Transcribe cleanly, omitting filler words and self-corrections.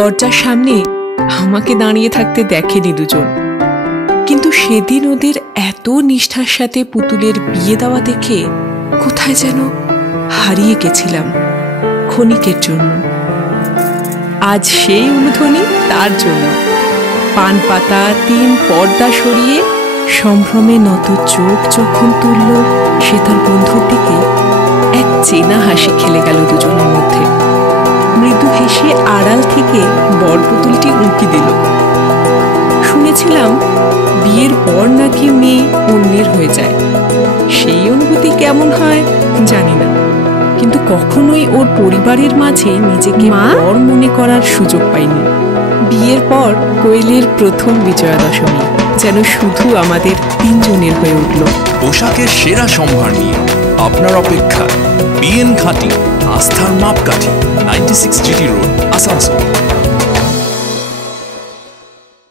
দরজার সামনে আমাকে দাঁড়িয়ে থাকতে দেখেনি দুজন, কিন্তু সেদিন ওদের এত নিষ্ঠার সাথে পুতুলের বিয়ে দেওয়া দেখে কোথায় যেন হারিয়ে গেছিলাম ক্ষণিকের জন্য। আজ সেই উলুধ্বনি তার জন্য। পান পাতা 3 পর্দা সরিয়ে সম্ভ্রমে নত চোখ যখন তুলল সে তার বন্ধুর দিকে, এক চেনা হাসি খেলে গেল দুজনের মধ্যে। মৃদু হেসে আড়াল থেকে বরপুতুলটি উঁকি দিল। শুনেছিলাম বিয়ের পর নাকি মেয়ে অন্যের হয়ে যায়। সেই অনুভূতি কেমন হয় জানি না, কিন্তু কখনোই ওর পরিবারের মাঝে নিজেকে বর মনে করার সুযোগ পাইনি। বিয়ের পর কোয়েলের প্রথম বিজয়া দশমী যেন শুধু আমাদের 3 জনের হয়ে উঠল। পোশাকের সেরা সম্ভার নিয়ে আপনার অপেক্ষা বিএন ঘাটি, আস্থার মাপকাঠি, 96 GT রোড, আসানসোল।